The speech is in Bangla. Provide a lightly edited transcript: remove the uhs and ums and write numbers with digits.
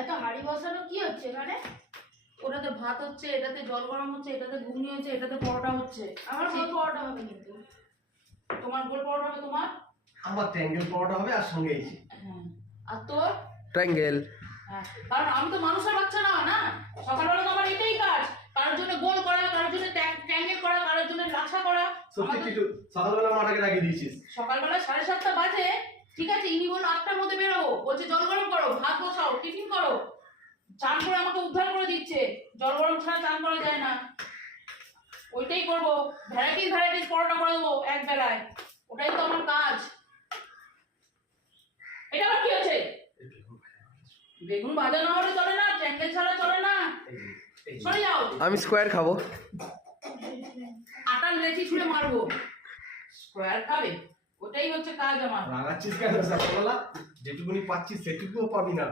এত হাঁড়ি বসানো কি হচ্ছে এখানে? ওটাতে ভাত হচ্ছে, এটাতে জল গরম হচ্ছে, এটাতে ঘুগনি হচ্ছে, এটাতে পরোটা হচ্ছে। আমার গোল পরোটা হবে কিন্তু। তোমার গোল পরোটা হবে তোমার? আমার ট্যাঙ্গেল পরোটা হবে আর সঙ্গে এই যে। হ্যাঁ। আর তোর? ট্রায়াঙ্গেল। হ্যাঁ, কারণ আমি তো মানুষের বাচ্চা না। সকালবেলা তো আমার এটাই কাজ। কারোর জন্য গোল করা, কারোর জন্য ট্যাঙ্গেল করা, কারোর জন্য লাছা করা। সত্যি কিছু সকালবেলা মাটাকে রাখিয়ে দিয়েছিস। সকালবেলা 7:30 বাজে, ঠিক আছে, ইনি বললো 8টার মধ্যে বেরোবো, বলছে জল গরম করো, ভাত বসাও, টিফিন করো, চান করে আমাকে উদ্ধার করে দিচ্ছে। জল গরম ছাড়া চান করা যায় না। ওইটাই করবো, ভ্যারাইটিস পরোটা করে দেবো এক বেলায়। ওটাই তো আমার কাজ। এটা আবার কি হচ্ছে? বেগুন ভাজা না হলে চলে না, ট্যাঙ্গেল ছাড়া চলে না। সরে যাও। আমি স্কোয়ার খাবো। আটার লেচি ছুঁড়ে মারবো। স্কোয়ার খাবে? ওটাই হচ্ছে কাজ আমার। রাগাচ্ছিস কেন সকালবেলা? যেটুকুনি পাচ্ছিস সেটুকুও পাবি না।